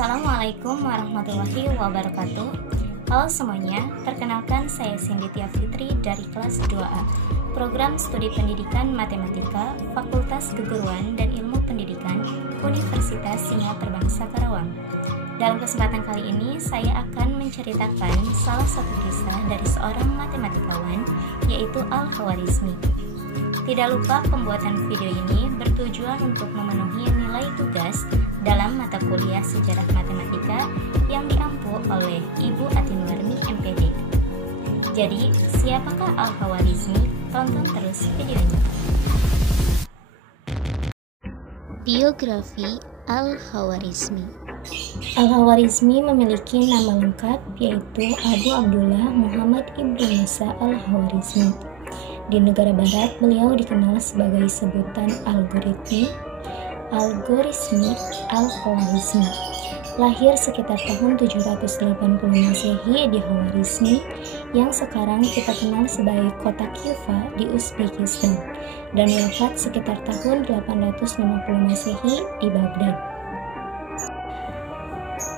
Assalamualaikum warahmatullahi wabarakatuh. Halo semuanya, perkenalkan saya Cynthia Fitri dari kelas 2A, Program Studi Pendidikan Matematika, Fakultas Keguruan dan Ilmu Pendidikan, Universitas Sinyal Terbangsa Karawang. Dalam kesempatan kali ini, saya akan menceritakan salah satu kisah dari seorang matematikawan, yaitu Al-Khawarizmi. Tidak lupa pembuatan video ini bertujuan untuk memenuhi nilai tugas dalam mata kuliah Sejarah Matematika yang diampu oleh Ibu Atinwarni MPD. Jadi, siapakah Al-Khawarizmi? Tonton terus videonya. Biografi Al-Khawarizmi. Al-Khawarizmi memiliki nama lengkap yaitu Abu Abdullah Muhammad Ibnu Musa Al-Khawarizmi. Di negara barat, beliau dikenal sebagai sebutan algoritmi Al-Khawarizmi. Lahir sekitar tahun 780 Masehi di Khawarizmi, yang sekarang kita kenal sebagai kota Kufa di Uzbekistan, dan wafat sekitar tahun 850 Masehi di Baghdad.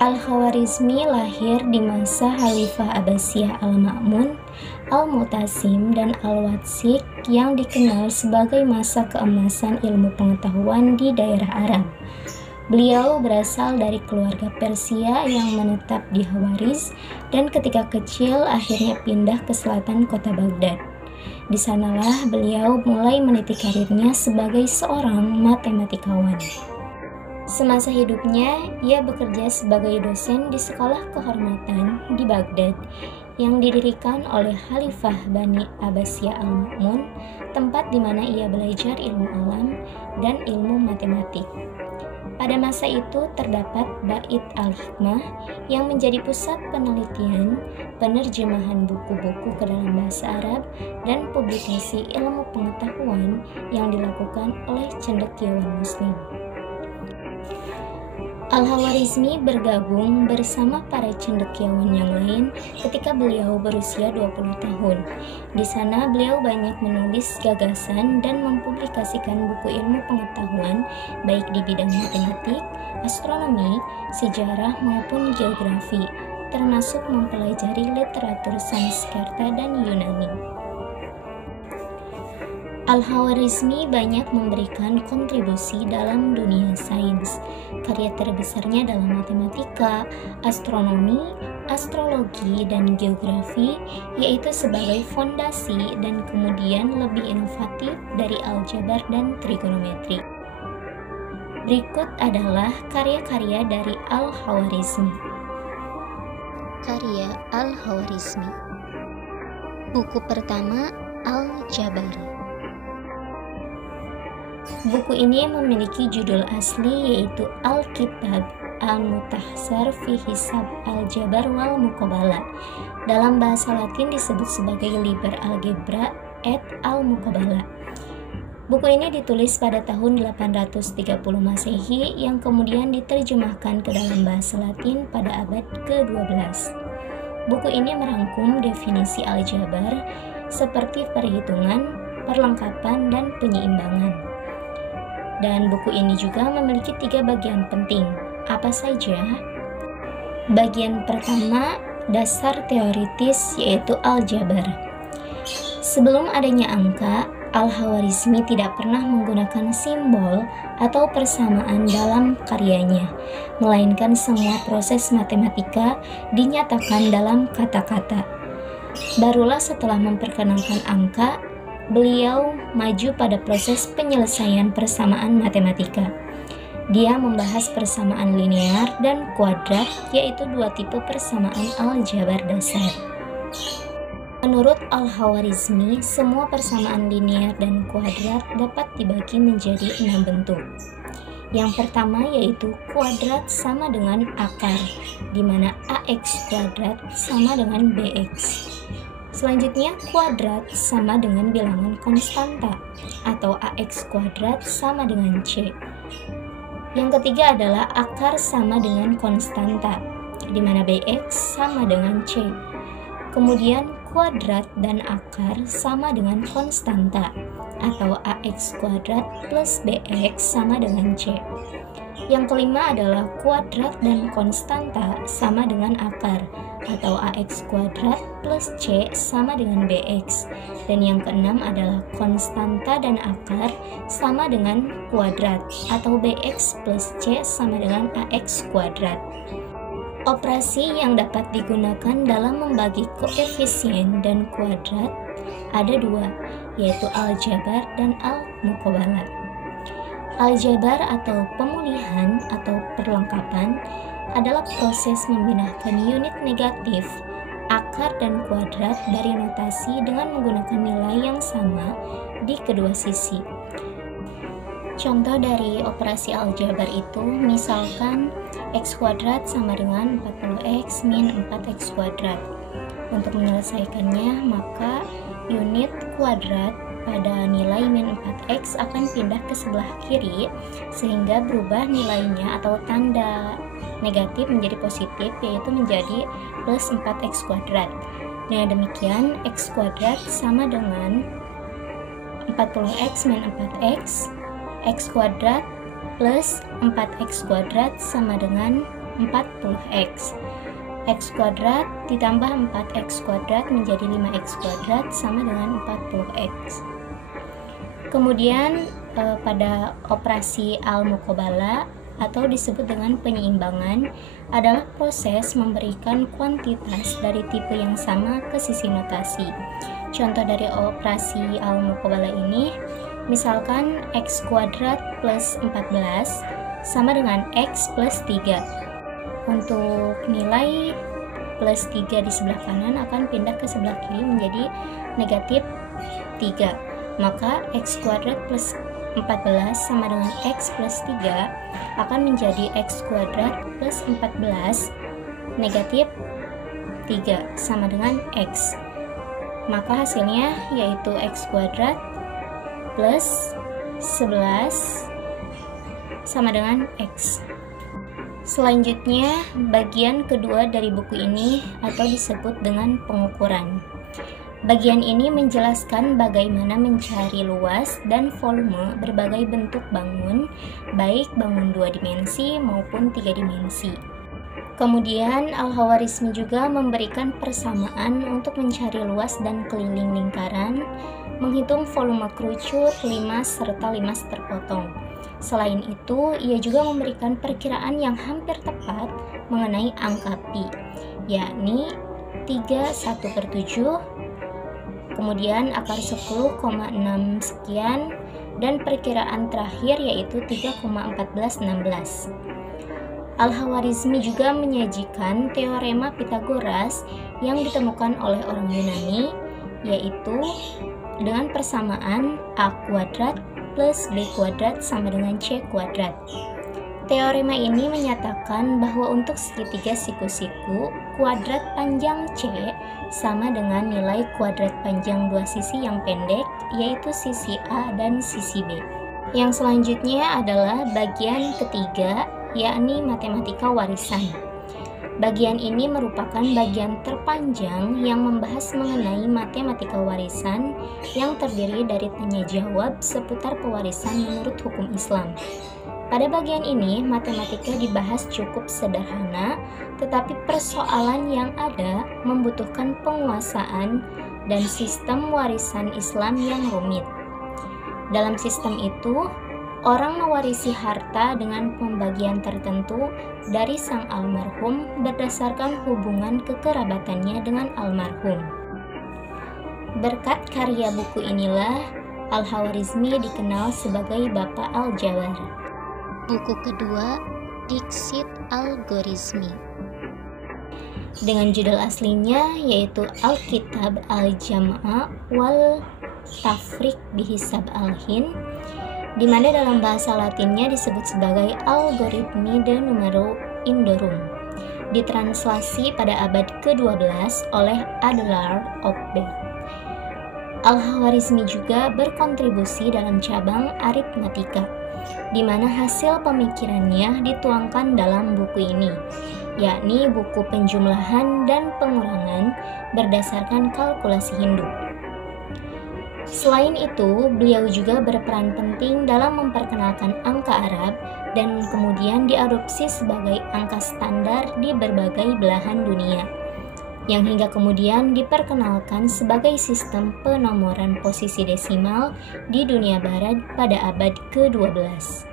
Al-Khawarizmi lahir di masa Khalifah Abbasiyah Al-Ma'mun, Al-Mu'tasim, dan Al-Watsik yang dikenal sebagai masa keemasan ilmu pengetahuan di daerah Arab. Beliau berasal dari keluarga Persia yang menetap di Khawarizm dan ketika kecil akhirnya pindah ke selatan kota Baghdad. Di sanalah beliau mulai meniti karirnya sebagai seorang matematikawan. Semasa hidupnya, ia bekerja sebagai dosen di sekolah kehormatan di Baghdad yang didirikan oleh Khalifah Bani Abbasiyah Al-Ma'mun, tempat di mana ia belajar ilmu alam dan ilmu matematik. Pada masa itu terdapat Bait Al-Hikmah yang menjadi pusat penelitian, penerjemahan buku-buku ke dalam bahasa Arab, dan publikasi ilmu pengetahuan yang dilakukan oleh cendekiawan Muslim. Al-Khawarizmi bergabung bersama para cendekiawan yang lain ketika beliau berusia 20 tahun. Di sana beliau banyak menulis gagasan dan mempublikasikan buku ilmu pengetahuan baik di bidang matematik, astronomi, sejarah maupun geografi, termasuk mempelajari literatur Sanskerta dan Yunani. Al-Khawarizmi banyak memberikan kontribusi dalam dunia sains. Karya terbesarnya dalam matematika, astronomi, astrologi, dan geografi, yaitu sebagai fondasi dan kemudian lebih inovatif dari aljabar dan trigonometri. Berikut adalah karya-karya dari Al-Khawarizmi. Karya Al-Khawarizmi. Buku pertama, Al-Jabar. Buku ini memiliki judul asli yaitu Al-Kitab Al-Mutahsar fi Hisab Al-Jabar wal Muqabalah. Dalam bahasa Latin disebut sebagai Liber Algebra et Al-Muqabalah. Buku ini ditulis pada tahun 830 Masehi yang kemudian diterjemahkan ke dalam bahasa Latin pada abad ke-12. Buku ini merangkum definisi aljabar seperti perhitungan, perlengkapan, dan penyeimbangan. Dan buku ini juga memiliki 3 bagian penting. Apa saja? Bagian pertama, dasar teoritis yaitu aljabar. Sebelum adanya angka, Al-Khawarizmi tidak pernah menggunakan simbol atau persamaan dalam karyanya, melainkan semua proses matematika dinyatakan dalam kata-kata. Barulah setelah memperkenalkan angka, beliau maju pada proses penyelesaian persamaan matematika. Dia membahas persamaan linear dan kuadrat, yaitu 2 tipe persamaan aljabar dasar. Menurut Al-Khawarizmi, semua persamaan linear dan kuadrat dapat dibagi menjadi 6 bentuk. Yang pertama yaitu kuadrat sama dengan akar, di mana AX kuadrat sama dengan BX. Selanjutnya, kuadrat sama dengan bilangan konstanta, atau AX kuadrat sama dengan C. Yang ketiga adalah akar sama dengan konstanta, di mana BX sama dengan C. Kemudian, kuadrat dan akar sama dengan konstanta, atau AX kuadrat plus BX sama dengan C. Yang kelima adalah kuadrat dan konstanta sama dengan akar, atau AX kuadrat plus C sama dengan BX. Dan yang keenam adalah konstanta dan akar sama dengan kuadrat, atau BX plus C sama dengan AX kuadrat. Operasi yang dapat digunakan dalam membagi koefisien dan kuadrat ada dua, yaitu aljabar dan al-muqabalah. Aljabar atau pemulihan atau perlengkapan adalah proses memindahkan unit negatif akar dan kuadrat dari notasi dengan menggunakan nilai yang sama di kedua sisi. Contoh dari operasi aljabar itu misalkan x kuadrat sama dengan 40x min 4x kuadrat. Untuk menyelesaikannya, maka unit kuadrat pada nilai min 4x akan pindah ke sebelah kiri sehingga berubah nilainya atau tanda negatif menjadi positif, yaitu menjadi plus 4x kuadrat. Dengan demikian, x kuadrat sama dengan 40x min 4x, x kuadrat plus 4x kuadrat sama dengan 40x. X kuadrat ditambah 4x kuadrat menjadi 5x kuadrat sama dengan 40x. Kemudian pada operasi al-muqabalah atau disebut dengan penyeimbangan adalah proses memberikan kuantitas dari tipe yang sama ke sisi notasi. Contoh dari operasi al-muqabalah ini misalkan x kuadrat plus 14 sama dengan x plus 3. Untuk nilai plus 3 di sebelah kanan akan pindah ke sebelah kiri menjadi negatif 3. Maka x kuadrat plus 14 sama dengan x plus 3 akan menjadi x kuadrat plus 14 negatif 3 sama dengan x. Maka hasilnya yaitu x kuadrat plus 11 sama dengan x. Selanjutnya, bagian kedua dari buku ini atau disebut dengan pengukuran. Bagian ini menjelaskan bagaimana mencari luas dan volume berbagai bentuk bangun, baik bangun 2 dimensi maupun 3 dimensi. Kemudian, Al-Khawarizmi juga memberikan persamaan untuk mencari luas dan keliling lingkaran, menghitung volume kerucut, limas, serta limas terpotong. Selain itu, ia juga memberikan perkiraan yang hampir tepat mengenai angka pi, yakni 3/1/7, kemudian akar 10,6 sekian, dan perkiraan terakhir yaitu 3,1416. Al-Khawarizmi juga menyajikan teorema Pythagoras yang ditemukan oleh orang Yunani, yaitu dengan persamaan a kuadrat plus b kuadrat sama dengan c kuadrat. Teorema ini menyatakan bahwa untuk segitiga siku-siku, kuadrat panjang c sama dengan nilai kuadrat panjang dua sisi yang pendek, yaitu sisi A dan sisi B. Yang selanjutnya adalah bagian ketiga, yakni matematika warisan. Bagian ini merupakan bagian terpanjang yang membahas mengenai matematika warisan yang terdiri dari tanya jawab seputar pewarisan menurut hukum Islam. Pada bagian ini, matematika dibahas cukup sederhana, tetapi persoalan yang ada membutuhkan penguasaan dan sistem warisan Islam yang rumit. Dalam sistem itu, orang mewarisi harta dengan pembagian tertentu dari sang almarhum berdasarkan hubungan kekerabatannya dengan almarhum. Berkat karya buku inilah Al-Khawarizmi dikenal sebagai Bapak Al-Jabar. Buku kedua, Diksit Al-Gorizmi, dengan judul aslinya yaitu Al-Kitab Al-Jam'a wal Tafriq Bihisab Al-Hin, di mana dalam bahasa Latinnya disebut sebagai Algoritmi de Numero Indorum, ditranslasi pada abad ke-12 oleh Adelaar of Beth. Al-Khawarizmi juga berkontribusi dalam cabang aritmatika, di mana hasil pemikirannya dituangkan dalam buku ini, yakni buku penjumlahan dan pengurangan berdasarkan kalkulasi Hindu. Selain itu, beliau juga berperan penting dalam memperkenalkan angka Arab dan kemudian diadopsi sebagai angka standar di berbagai belahan dunia, yang hingga kemudian diperkenalkan sebagai sistem penomoran posisi desimal di dunia barat pada abad ke-12.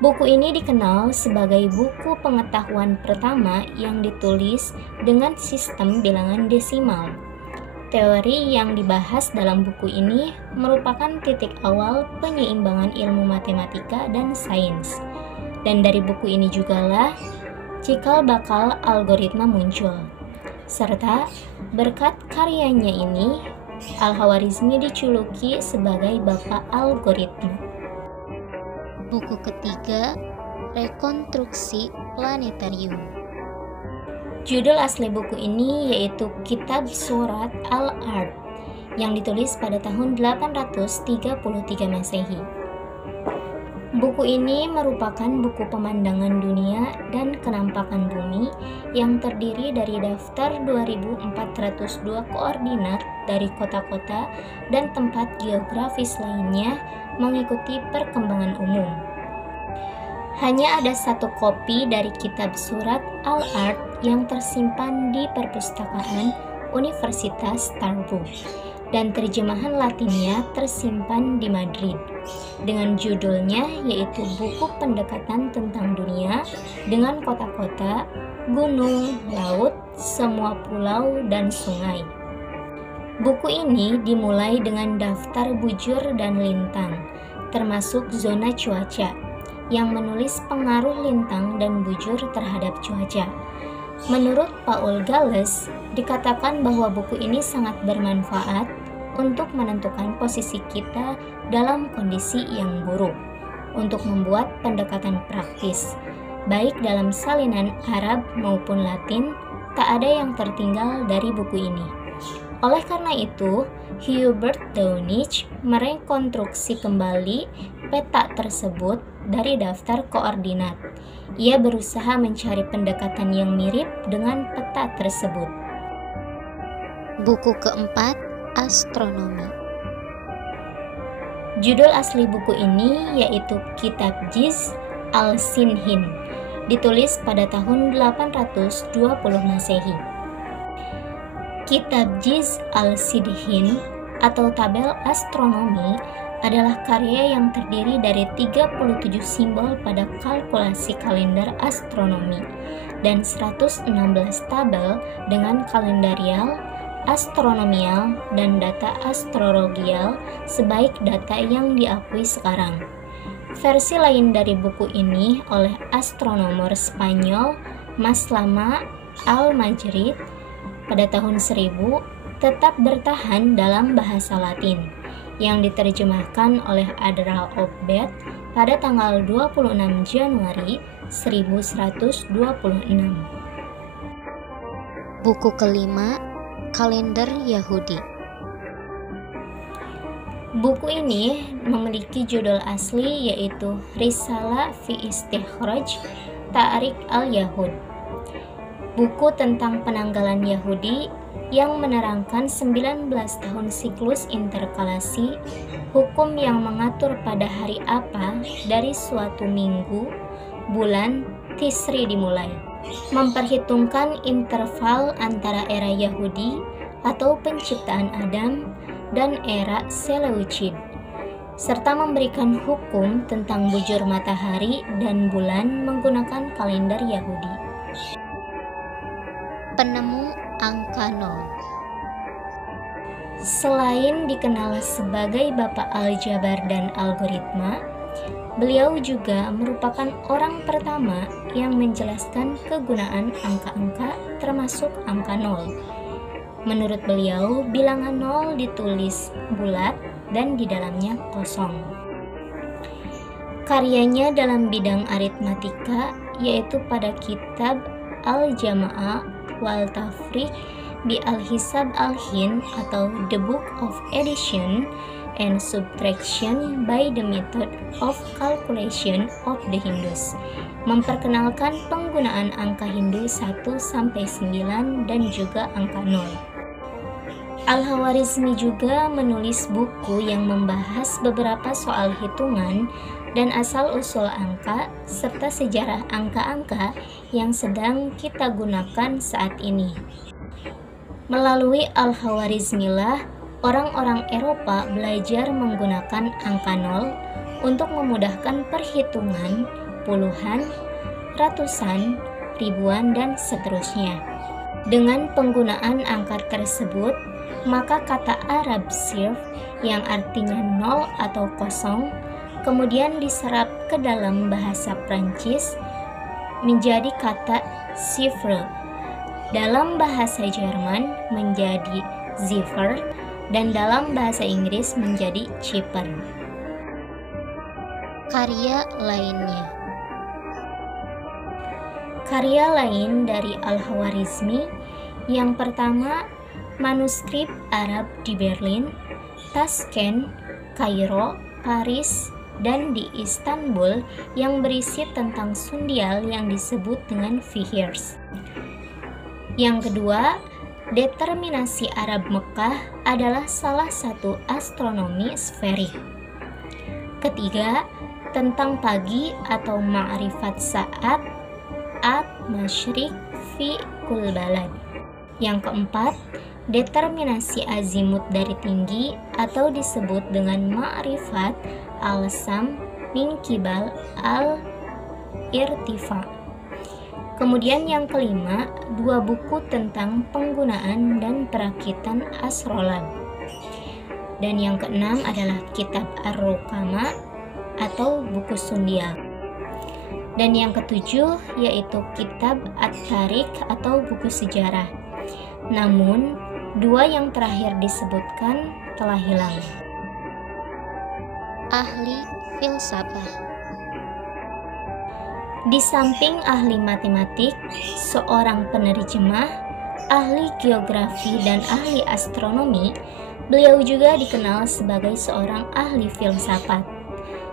Buku ini dikenal sebagai buku pengetahuan pertama yang ditulis dengan sistem bilangan desimal. Teori yang dibahas dalam buku ini merupakan titik awal penyeimbangan ilmu matematika dan sains. Dan dari buku ini jugalah cikal bakal algoritma muncul. Serta berkat karyanya ini, Al-Khwarizmi dijuluki sebagai bapak algoritma. Buku ketiga, Rekonstruksi Planetarium. Judul asli buku ini yaitu Kitab Surat Al-Ard yang ditulis pada tahun 833 Masehi. Buku ini merupakan buku pemandangan dunia dan kenampakan bumi yang terdiri dari daftar 2402 koordinat dari kota-kota dan tempat geografis lainnya mengikuti perkembangan umum. Hanya ada satu kopi dari kitab surat Al-Ard yang tersimpan di perpustakaan Universitas Starbuck dan terjemahan Latinnya tersimpan di Madrid dengan judulnya yaitu Buku Pendekatan Tentang Dunia dengan Kota-Kota, Gunung, Laut, Semua Pulau, dan Sungai. Buku ini dimulai dengan daftar bujur dan lintang, termasuk zona cuaca, yang menulis pengaruh lintang dan bujur terhadap cuaca. Menurut Paul Gales, dikatakan bahwa buku ini sangat bermanfaat untuk menentukan posisi kita dalam kondisi yang buruk, untuk membuat pendekatan praktis, baik dalam salinan Arab maupun Latin, tak ada yang tertinggal dari buku ini. Oleh karena itu, Hubert Daunich merekonstruksi kembali peta tersebut dari daftar koordinat. Ia berusaha mencari pendekatan yang mirip dengan peta tersebut. Buku keempat, Astronomi. Judul asli buku ini yaitu Kitab Jiz al-Sinhin, ditulis pada tahun 820 Masehi. Kitab Jiz al-Sinhin atau tabel astronomi adalah karya yang terdiri dari 37 simbol pada kalkulasi kalender astronomi dan 116 tabel dengan kalendarial, astronomial, dan data astrologial sebaik data yang diakui sekarang. Versi lain dari buku ini oleh astronomer Spanyol Maslama al-Majrid pada tahun 1000 tetap bertahan dalam bahasa Latin yang diterjemahkan oleh Adral Obed pada tanggal 26 Januari 1126. Buku kelima, Kalender Yahudi. Buku ini memiliki judul asli yaitu Risalah fi Istikhraj Ta'rik al-Yahud, buku tentang penanggalan Yahudi yang menerangkan 19 tahun siklus interkalasi, hukum yang mengatur pada hari apa dari suatu minggu, bulan, Tisri dimulai, memperhitungkan interval antara era Yahudi atau penciptaan Adam dan era Seleucid, serta memberikan hukum tentang bujur matahari dan bulan menggunakan kalender Yahudi. Penemu angka 0. Selain dikenal sebagai Bapak Aljabar dan Algoritma, beliau juga merupakan orang pertama yang menjelaskan kegunaan angka-angka termasuk angka 0. Menurut beliau, bilangan 0 ditulis bulat dan di dalamnya kosong. Karyanya dalam bidang aritmatika yaitu pada kitab Al-Jama'ah wal Tafriq bi Al-Hisab Al-Hin atau The Book of Addition and Subtraction by the Method of Calculation of the Hindus, memperkenalkan penggunaan angka Hindu 1 sampai 9 dan juga angka 0. Al-Khawarizmi juga menulis buku yang membahas beberapa soal hitungan dan asal-usul angka serta sejarah angka-angka yang sedang kita gunakan saat ini. Melalui Al-Khawarizmilah, orang-orang Eropa belajar menggunakan angka 0 untuk memudahkan perhitungan puluhan, ratusan, ribuan, dan seterusnya. Dengan penggunaan angka tersebut, maka kata Arab sirf yang artinya 0 atau kosong kemudian diserap ke dalam bahasa Prancis menjadi kata chiffre, dalam bahasa Jerman menjadi ziffer, dan dalam bahasa Inggris menjadi chipper. Karya lainnya. Karya lain dari Al-Khawarizmi yang pertama, manuskrip Arab di Berlin, Tashkent, Kairo, Paris, dan di Istanbul yang berisi tentang sundial yang disebut dengan fihirs. Yang kedua, determinasi Arab Mekah adalah salah satu astronomi sferik. Ketiga, tentang pagi atau ma'rifat saat at-masyriq fi kul balad. Yang keempat, determinasi azimut dari tinggi atau disebut dengan ma'rifat al-sam min kibal al-irtifa. Kemudian yang kelima, dua buku tentang penggunaan dan perakitan asrolam. Dan yang keenam adalah kitab Ar-Rukama atau buku sundial. Dan yang ketujuh yaitu kitab At-Tarik atau buku sejarah. Namun, dua yang terakhir disebutkan telah hilang. Ahli filsafat. Di samping ahli matematik, seorang penerjemah, ahli geografi, dan ahli astronomi, beliau juga dikenal sebagai seorang ahli filsafat.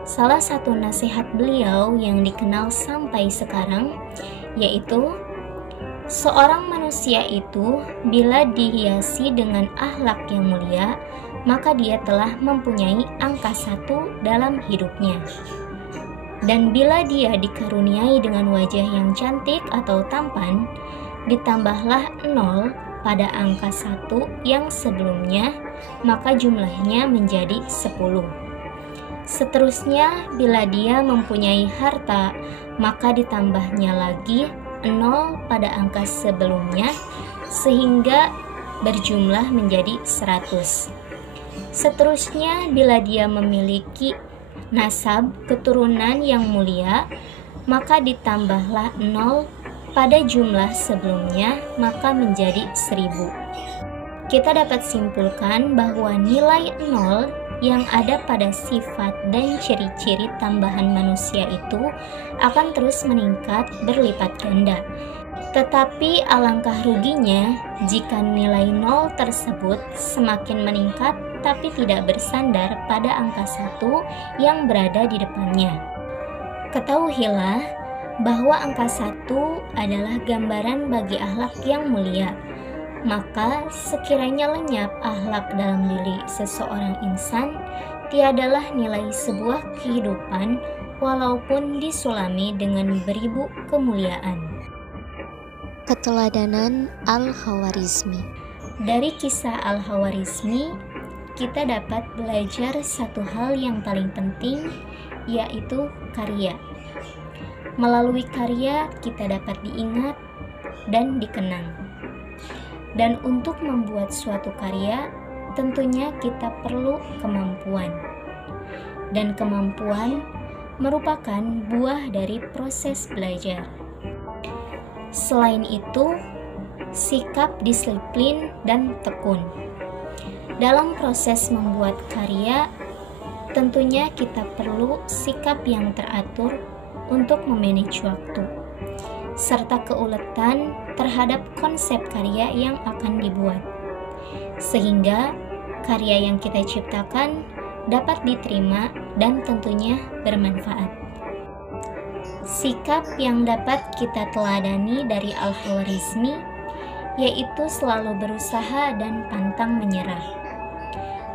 Salah satu nasihat beliau yang dikenal sampai sekarang yaitu, seorang manusia itu bila dihiasi dengan akhlak yang mulia, maka dia telah mempunyai angka 1 dalam hidupnya. Dan bila dia dikaruniai dengan wajah yang cantik atau tampan, ditambahlah 0 pada angka 1 yang sebelumnya, maka jumlahnya menjadi 10. Seterusnya, bila dia mempunyai harta, maka ditambahnya lagi 0 pada angka sebelumnya, sehingga berjumlah menjadi 100. Seterusnya, bila dia memiliki nasab keturunan yang mulia, maka ditambahlah 0 pada jumlah sebelumnya, maka menjadi 1000. Kita dapat simpulkan bahwa nilai 0 yang ada pada sifat dan ciri-ciri tambahan manusia itu akan terus meningkat berlipat ganda. Tetapi alangkah ruginya jika nilai 0 tersebut semakin meningkat tapi tidak bersandar pada angka 1 yang berada di depannya. Ketahuilah bahwa angka 1 adalah gambaran bagi akhlak yang mulia. Maka sekiranya lenyap akhlak dalam diri seseorang insan, tiadalah nilai sebuah kehidupan walaupun disulami dengan beribu kemuliaan. Keteladanan Al-Khawarizmi. Dari kisah Al-Khawarizmi, kita dapat belajar satu hal yang paling penting, yaitu karya. Melalui karya kita dapat diingat dan dikenang. Dan untuk membuat suatu karya, tentunya kita perlu kemampuan. Dan kemampuan merupakan buah dari proses belajar. Selain itu, sikap disiplin dan tekun. Dalam proses membuat karya, tentunya kita perlu sikap yang teratur untuk memanage waktu, serta keuletan terhadap konsep karya yang akan dibuat, sehingga karya yang kita ciptakan dapat diterima dan tentunya bermanfaat. Sikap yang dapat kita teladani dari Al-Khawarizmi yaitu selalu berusaha dan pantang menyerah.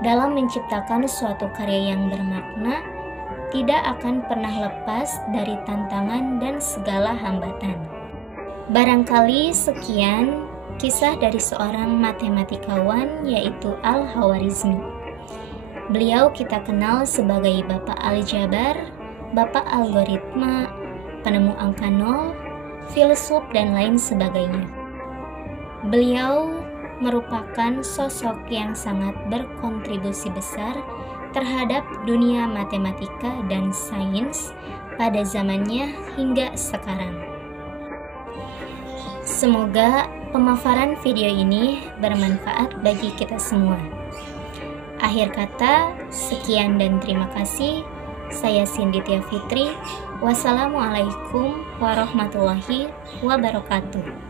Dalam menciptakan suatu karya yang bermakna, tidak akan pernah lepas dari tantangan dan segala hambatan. Barangkali sekian kisah dari seorang matematikawan yaitu Al-Khawarizmi. Beliau kita kenal sebagai Bapak Aljabar, Bapak Algoritma, penemu angka nol, filsuf, dan lain sebagainya. Beliau merupakan sosok yang sangat berkontribusi besar terhadap dunia matematika dan sains pada zamannya hingga sekarang. Semoga pemaparan video ini bermanfaat bagi kita semua. Akhir kata, sekian dan terima kasih. Saya Sinditya Fitri. Wassalamualaikum warahmatullahi wabarakatuh.